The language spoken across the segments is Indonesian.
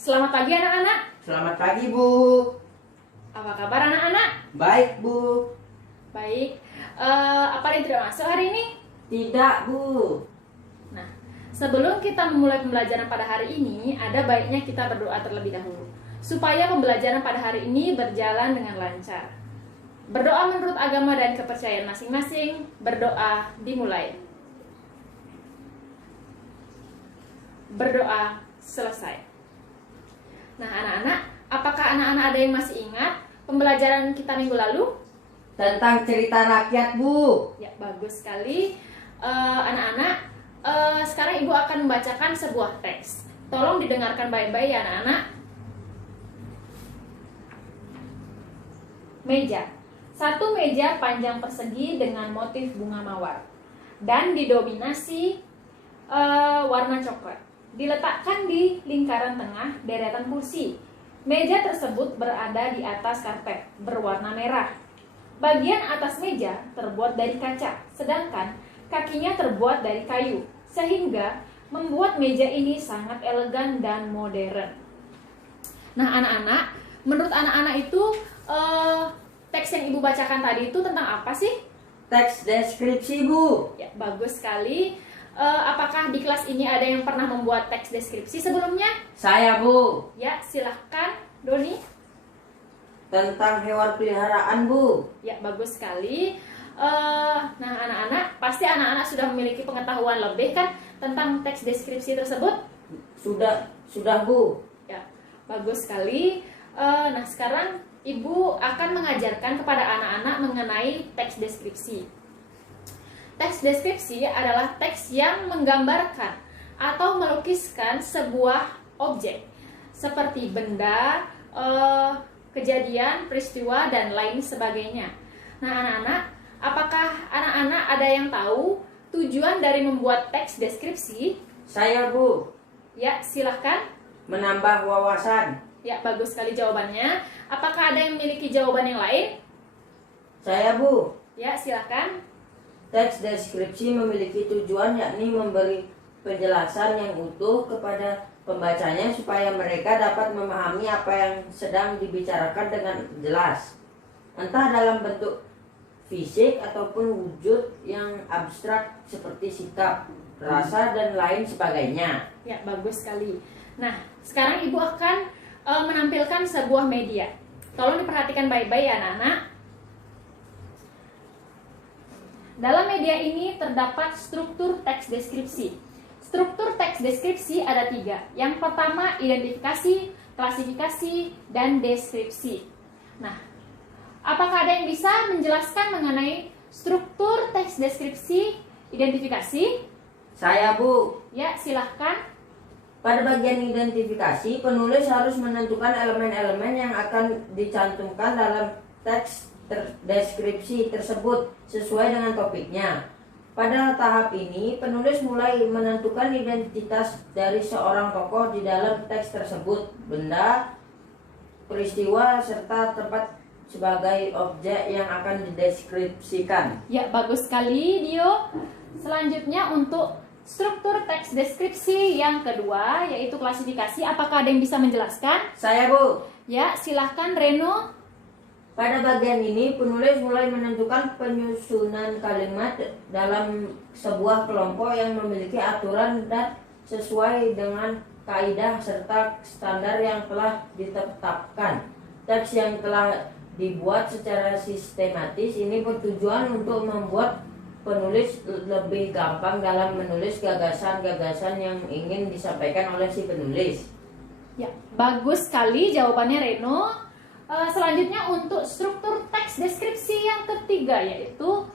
Selamat pagi anak-anak. Selamat pagi, Bu. Apa kabar anak-anak? Baik, Bu. Baik. Apa yang tidak masuk hari ini? Tidak, Bu. Nah, sebelum kita memulai pembelajaran pada hari ini, ada baiknya kita berdoa terlebih dahulu supaya pembelajaran pada hari ini berjalan dengan lancar. Berdoa menurut agama dan kepercayaan masing-masing. Berdoa dimulai. Berdoa selesai. Nah, anak-anak, apakah anak-anak ada yang masih ingat pembelajaran kita minggu lalu? Tentang cerita rakyat, Bu. Ya, bagus sekali. Anak-anak, sekarang Ibu akan membacakan sebuah teks. Tolong didengarkan baik-baik ya anak-anak. Meja. Satu meja panjang persegi dengan motif bunga mawar dan didominasi warna coklat. Diletakkan di lingkaran tengah deretan kursi. Meja tersebut berada di atas karpet berwarna merah. Bagian atas meja terbuat dari kaca, sedangkan kakinya terbuat dari kayu, sehingga membuat meja ini sangat elegan dan modern. Nah, anak-anak, menurut anak-anak itu teks yang Ibu bacakan tadi itu tentang apa sih? Teks deskripsi, Bu. Ya, bagus sekali. Apakah di kelas ini ada yang pernah membuat teks deskripsi sebelumnya? Saya, Bu. Ya, silahkan, Doni. Tentang hewan peliharaan, Bu. Ya, bagus sekali. Nah, anak-anak, pasti anak-anak sudah memiliki pengetahuan lebih kan tentang teks deskripsi tersebut? Sudah, Bu. Ya, bagus sekali. Nah, sekarang Ibu akan mengajarkan kepada anak-anak mengenai teks deskripsi. Teks deskripsi adalah teks yang menggambarkan atau melukiskan sebuah objek seperti benda, kejadian, peristiwa, dan lain sebagainya. Nah, anak-anak, apakah anak-anak ada yang tahu tujuan dari membuat teks deskripsi? Saya, Bu. Ya, silahkan. Menambah wawasan. Ya, bagus sekali jawabannya. Apakah ada yang memiliki jawaban yang lain? Saya, Bu. Ya, silahkan. Teks deskripsi memiliki tujuan yakni memberi penjelasan yang utuh kepada pembacanya supaya mereka dapat memahami apa yang sedang dibicarakan dengan jelas, entah dalam bentuk fisik ataupun wujud yang abstrak seperti sikap, rasa, dan lain sebagainya. Ya, bagus sekali. Nah, sekarang Ibu akan menampilkan sebuah media. Tolong diperhatikan baik-baik ya anak-anak. Dalam media ini terdapat struktur teks deskripsi. Struktur teks deskripsi ada 3. Yang pertama, identifikasi, klasifikasi, dan deskripsi. Nah, apakah ada yang bisa menjelaskan mengenai struktur teks deskripsi, identifikasi? Saya, Bu. Ya, silahkan. Pada bagian identifikasi, penulis harus menentukan elemen-elemen yang akan dicantumkan dalam teks deskripsi tersebut sesuai dengan topiknya. Pada tahap ini, penulis mulai menentukan identitas dari seorang tokoh di dalam teks tersebut, benda, peristiwa, serta tempat sebagai objek yang akan dideskripsikan. Ya, bagus sekali, Dio. Selanjutnya untuk struktur teks deskripsi yang kedua, yaitu klasifikasi. Apakah ada yang bisa menjelaskan? Saya, Bu. Ya, silahkan Reno. Pada bagian ini, penulis mulai menentukan penyusunan kalimat dalam sebuah kelompok yang memiliki aturan dan sesuai dengan kaidah serta standar yang telah ditetapkan. Teks yang telah dibuat secara sistematis ini bertujuan untuk membuat penulis lebih gampang dalam menulis gagasan-gagasan yang ingin disampaikan oleh si penulis. Ya, bagus sekali jawabannya Reno. Selanjutnya untuk struktur teks deskripsi yang ketiga, yaitu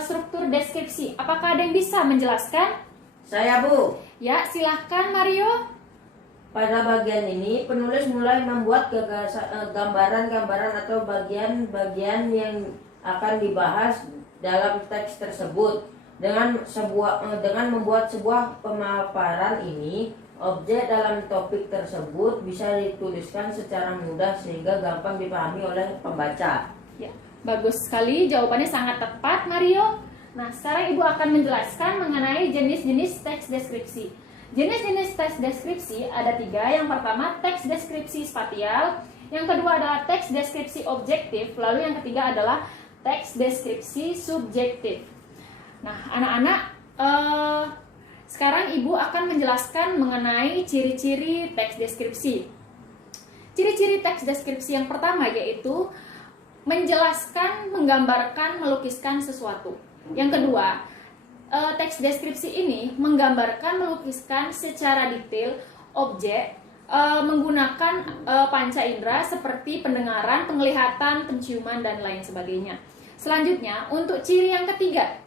struktur deskripsi. Apakah ada yang bisa menjelaskan? Saya, Bu. Ya, silahkan Mario. Pada bagian ini, penulis mulai membuat gambaran-gambaran atau bagian-bagian yang akan dibahas dalam teks tersebut. Dengan membuat sebuah pemaparan ini, objek dalam topik tersebut bisa dituliskan secara mudah sehingga gampang dipahami oleh pembaca. Ya, bagus sekali, jawabannya sangat tepat Mario. Nah, sekarang Ibu akan menjelaskan mengenai jenis-jenis teks deskripsi. Jenis-jenis teks deskripsi ada 3. Yang pertama, teks deskripsi spasial. Yang kedua adalah teks deskripsi objektif. Lalu yang ketiga adalah teks deskripsi subjektif. Nah, anak-anak, sekarang Ibu akan menjelaskan mengenai ciri-ciri teks deskripsi. Ciri-ciri teks deskripsi yang pertama yaitu menjelaskan, menggambarkan, melukiskan sesuatu. Yang kedua, teks deskripsi ini menggambarkan, melukiskan secara detail objek menggunakan panca indera seperti pendengaran, penglihatan, penciuman, dan lain sebagainya. Selanjutnya, untuk ciri yang ketiga,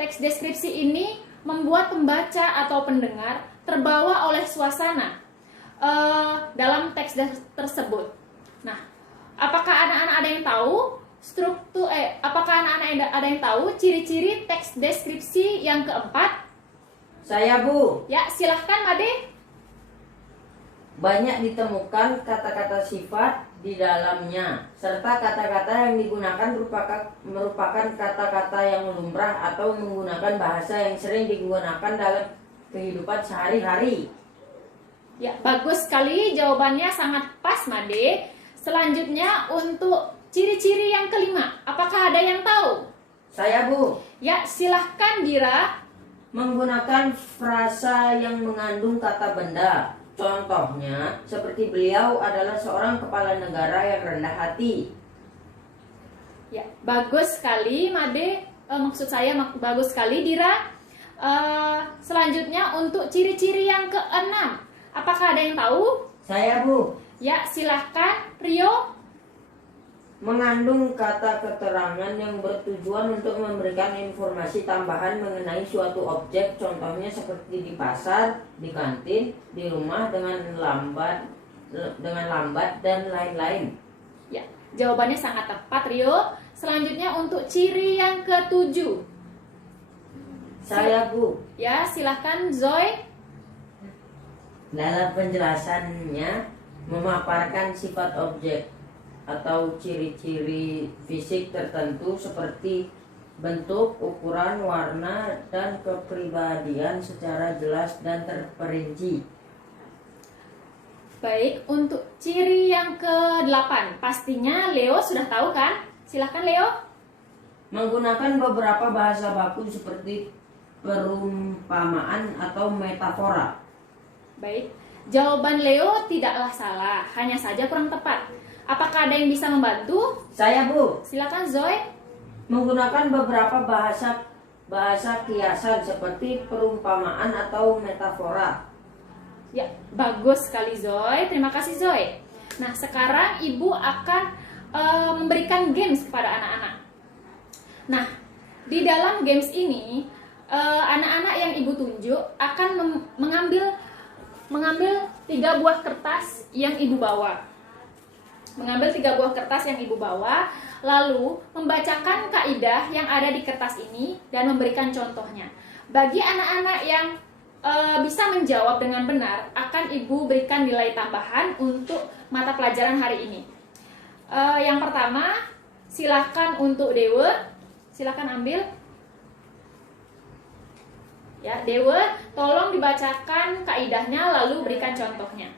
teks deskripsi ini membuat pembaca atau pendengar terbawa oleh suasana dalam teks tersebut. Nah, apakah anak-anak ada yang tahu apakah anak-anak ada yang tahu ciri-ciri teks deskripsi yang keempat? Saya, Bu. Ya, silahkan Made. Banyak ditemukan kata-kata sifat di dalamnya, serta kata-kata yang digunakan merupakan kata-kata yang lumrah atau menggunakan bahasa yang sering digunakan dalam kehidupan sehari-hari. Ya, bagus sekali, jawabannya sangat pas Made. Selanjutnya untuk ciri-ciri yang kelima, apakah ada yang tahu? Saya, Bu. Ya, silahkan Dira. Menggunakan frasa yang mengandung kata benda. Contohnya, seperti beliau adalah seorang kepala negara yang rendah hati. Ya, bagus sekali Made. Maksud saya bagus sekali Dira. Selanjutnya untuk ciri-ciri yang keenam, apakah ada yang tahu? Saya, Bu. Ya, silahkan Rio. Mengandung kata keterangan yang bertujuan untuk memberikan informasi tambahan mengenai suatu objek, contohnya seperti di pasar, di kantin, di rumah, dengan lambat dan lain-lain. Ya, jawabannya sangat tepat Rio. Selanjutnya untuk ciri yang ketujuh. Saya, Bu. Ya, silahkan Zoe. Dalam penjelasannya memaparkan sifat objek atau ciri-ciri fisik tertentu seperti bentuk, ukuran, warna, dan kepribadian secara jelas dan terperinci. Baik, untuk ciri yang ke-8, pastinya Leo sudah tahu kan? Silahkan Leo. Menggunakan beberapa bahasa baku seperti perumpamaan atau metafora. Baik, jawaban Leo tidaklah salah, hanya saja kurang tepat. Apakah ada yang bisa membantu? Saya, Bu. Silakan Zoe. Menggunakan beberapa bahasa kiasan seperti perumpamaan atau metafora. Ya, bagus sekali Zoe. Terima kasih Zoe. Nah, sekarang Ibu akan memberikan games kepada anak-anak. Nah, di dalam games ini anak-anak yang Ibu tunjuk akan mengambil 3 buah kertas yang Ibu bawa. Mengambil 3 buah kertas yang Ibu bawa, lalu membacakan kaidah yang ada di kertas ini dan memberikan contohnya. Bagi anak-anak yang bisa menjawab dengan benar, akan Ibu berikan nilai tambahan untuk mata pelajaran hari ini. Yang pertama, silakan untuk Dewa, silakan ambil. Ya, Dewa, tolong dibacakan kaidahnya lalu berikan contohnya.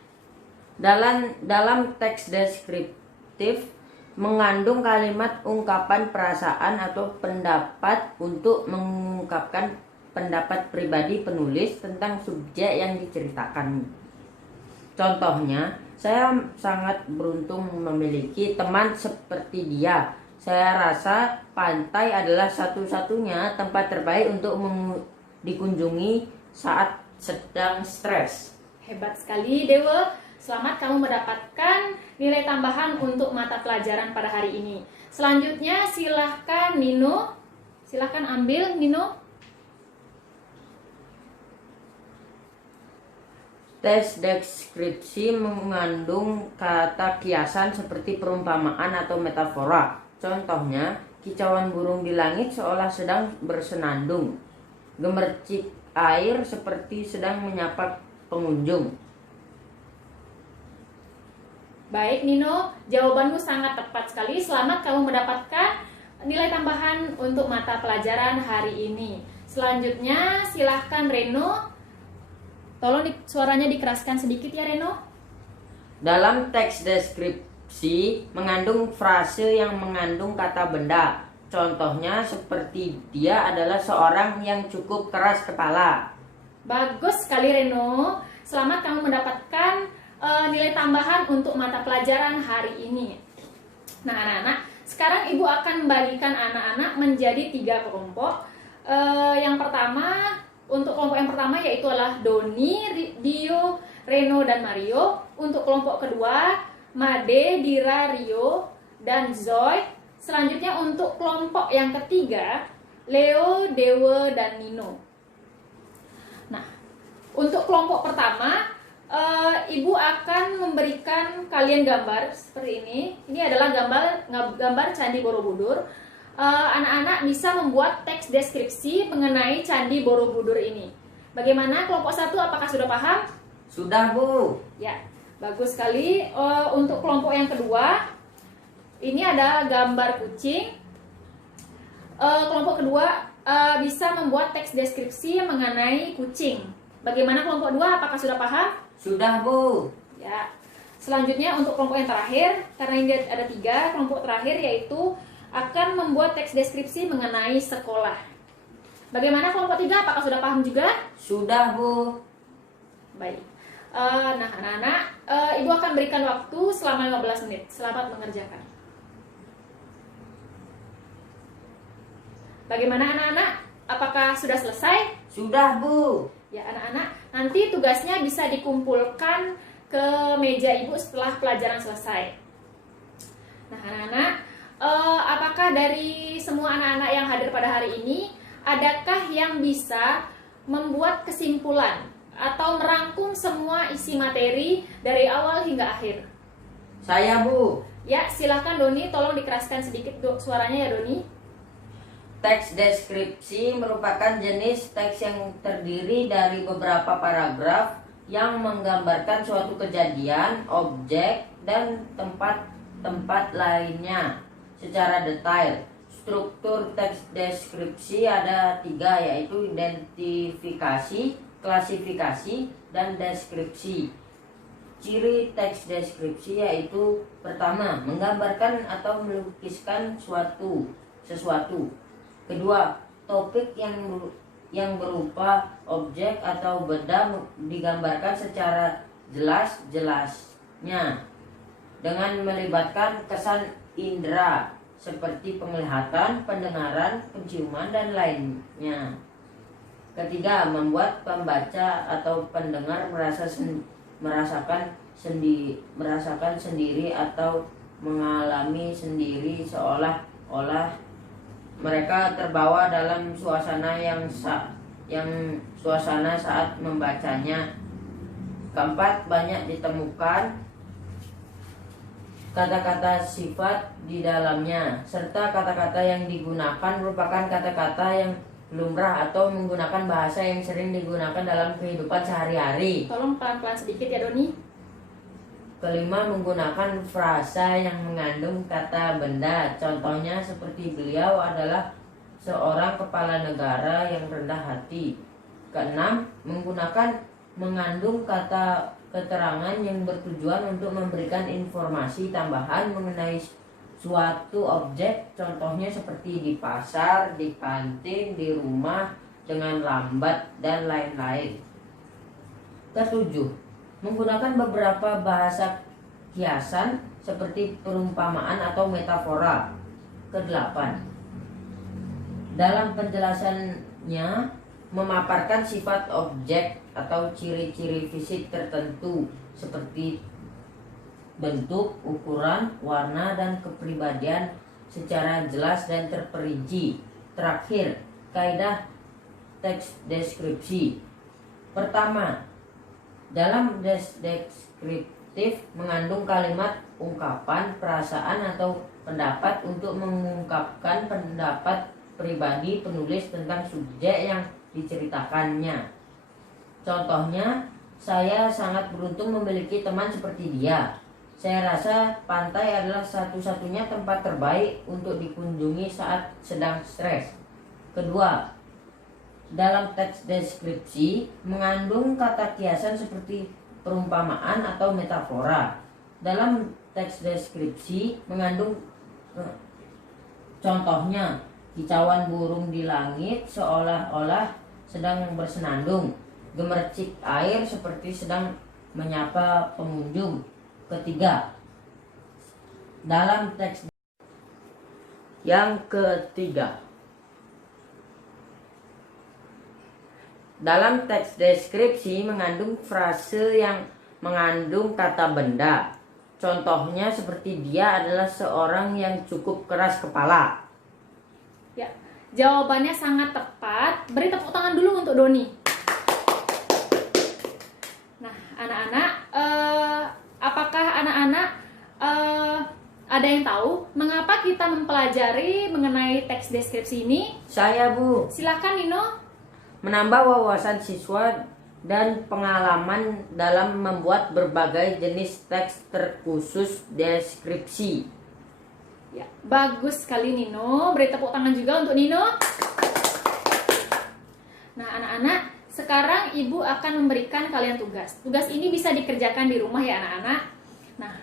Dalam teks deskriptif mengandung kalimat ungkapan perasaan atau pendapat untuk mengungkapkan pendapat pribadi penulis tentang subjek yang diceritakan. Contohnya, saya sangat beruntung memiliki teman seperti dia. Saya rasa pantai adalah satu-satunya tempat terbaik untuk dikunjungi saat sedang stres. Hebat sekali Dewa. Selamat kamu mendapatkan nilai tambahan untuk mata pelajaran pada hari ini. Selanjutnya silahkan Nino. Silahkan ambil Nino. Teks deskripsi mengandung kata kiasan seperti perumpamaan atau metafora. Contohnya, kicauan burung di langit seolah sedang bersenandung. Gemercik air seperti sedang menyapa pengunjung. Baik Nino, jawabanmu sangat tepat sekali. Selamat kamu mendapatkan nilai tambahan untuk mata pelajaran hari ini. Selanjutnya silahkan Reno. Tolong suaranya dikeraskan sedikit ya Reno. Dalam teks deskripsi mengandung frase yang mengandung kata benda. Contohnya seperti dia adalah seorang yang cukup keras kepala. Bagus sekali Reno. Selamat kamu mendapatkan nilai tambahan untuk mata pelajaran hari ini. Nah anak-anak, sekarang ibu akan membagikan anak-anak menjadi 3 kelompok. Yang pertama, untuk kelompok yang pertama yaitu adalah Doni, Dio, Reno, dan Mario. Untuk kelompok kedua, Made, Dira, Rio, dan Zoe. Selanjutnya untuk kelompok yang ketiga, Leo, Dewa, dan Nino. Nah, untuk kelompok pertama, ibu akan memberikan kalian gambar seperti ini. Ini adalah gambar Candi Borobudur. Anak-anak bisa membuat teks deskripsi mengenai Candi Borobudur ini. Bagaimana kelompok 1, apakah sudah paham? Sudah, Bu. Ya, bagus sekali. Untuk kelompok yang kedua, ini ada gambar kucing. Kelompok kedua bisa membuat teks deskripsi mengenai kucing. Bagaimana kelompok 2, apakah sudah paham? Sudah, Bu. Ya. Selanjutnya untuk kelompok yang terakhir, karena ini ada 3, kelompok terakhir yaitu akan membuat teks deskripsi mengenai sekolah. Bagaimana kelompok 3, apakah sudah paham juga? Sudah, Bu. Baik. Nah anak-anak, ibu akan berikan waktu selama 15 menit. Selamat mengerjakan. Bagaimana anak-anak? Apakah sudah selesai? Sudah, Bu. Ya anak-anak, nanti tugasnya bisa dikumpulkan ke meja ibu setelah pelajaran selesai. Nah anak-anak, apakah dari semua anak-anak yang hadir pada hari ini, adakah yang bisa membuat kesimpulan atau merangkum semua isi materi dari awal hingga akhir? Saya, Bu. Ya, silahkan Doni, tolong dikeraskan sedikit suaranya ya Doni. Teks deskripsi merupakan jenis teks yang terdiri dari beberapa paragraf yang menggambarkan suatu kejadian, objek, dan tempat-tempat lainnya secara detail. Struktur teks deskripsi ada 3, yaitu identifikasi, klasifikasi, dan deskripsi. Ciri teks deskripsi yaitu pertama, menggambarkan atau melukiskan sesuatu. Kedua, topik yang berupa objek atau benda digambarkan secara jelas-jelasnya dengan melibatkan kesan indera seperti penglihatan, pendengaran, penciuman, dan lainnya. Ketiga, membuat pembaca atau pendengar merasakan sendiri atau mengalami sendiri seolah-olah mereka terbawa dalam suasana suasana saat membacanya. Keempat, banyak ditemukan kata-kata sifat di dalamnya, serta kata-kata yang digunakan merupakan kata-kata yang lumrah atau menggunakan bahasa yang sering digunakan dalam kehidupan sehari-hari. Tolong pelan-pelan sedikit ya Doni. Kelima, menggunakan frasa yang mengandung kata benda. Contohnya seperti beliau adalah seorang kepala negara yang rendah hati. Keenam, mengandung kata keterangan yang bertujuan untuk memberikan informasi tambahan mengenai suatu objek, contohnya seperti di pasar, di kantin, di rumah, dengan lambat, dan lain-lain. Ketujuh, menggunakan beberapa bahasa kiasan seperti perumpamaan atau metafora. Kedelapan, dalam penjelasannya memaparkan sifat objek atau ciri-ciri fisik tertentu seperti bentuk, ukuran, warna, dan kepribadian secara jelas dan terperinci. Terakhir, kaidah teks deskripsi. Pertama, dalam deskriptif mengandung kalimat, ungkapan, perasaan, atau pendapat untuk mengungkapkan pendapat pribadi penulis tentang subjek yang diceritakannya. Contohnya, saya sangat beruntung memiliki teman seperti dia. Saya rasa pantai adalah satu-satunya tempat terbaik untuk dikunjungi saat sedang stres. Kedua, dalam teks deskripsi mengandung kata kiasan seperti perumpamaan atau metafora. Dalam teks deskripsi mengandung contohnya, kicauan burung di langit seolah-olah sedang bersenandung, gemercik air seperti sedang menyapa pengunjung. Ketiga, dalam teks yang ketiga, dalam teks deskripsi mengandung frase yang mengandung kata benda. Contohnya seperti dia adalah seorang yang cukup keras kepala. Ya, jawabannya sangat tepat. Beri tepuk tangan dulu untuk Doni. Nah, anak-anak, apakah anak-anak ada yang tahu mengapa kita mempelajari mengenai teks deskripsi ini? Saya, Bu. Silakan Nino. Menambah wawasan siswa dan pengalaman dalam membuat berbagai jenis teks terkhusus deskripsi. Ya, bagus sekali Nino. Beri tepuk tangan juga untuk Nino. Nah, anak-anak, sekarang Ibu akan memberikan kalian tugas. Tugas ini bisa dikerjakan di rumah ya anak-anak. Nah,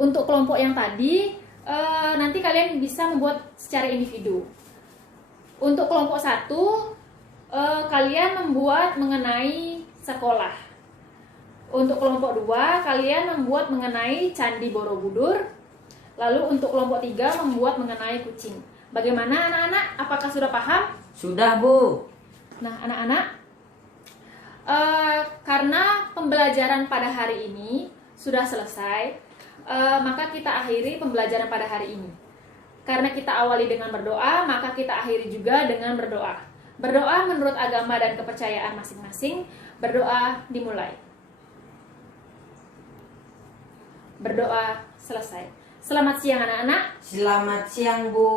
untuk kelompok yang tadi, nanti kalian bisa membuat secara individu. Untuk kelompok 1, kalian membuat mengenai sekolah. Untuk kelompok 2, kalian membuat mengenai Candi Borobudur. Lalu untuk kelompok 3, membuat mengenai kucing. Bagaimana anak-anak? Apakah sudah paham? Sudah, Bu. Nah, anak-anak, karena pembelajaran pada hari ini sudah selesai, maka kita akhiri pembelajaran pada hari ini. Karena kita awali dengan berdoa, maka kita akhiri juga dengan berdoa. Berdoa menurut agama dan kepercayaan masing-masing. Berdoa dimulai. Berdoa selesai. Selamat siang anak-anak. Selamat siang, Bu.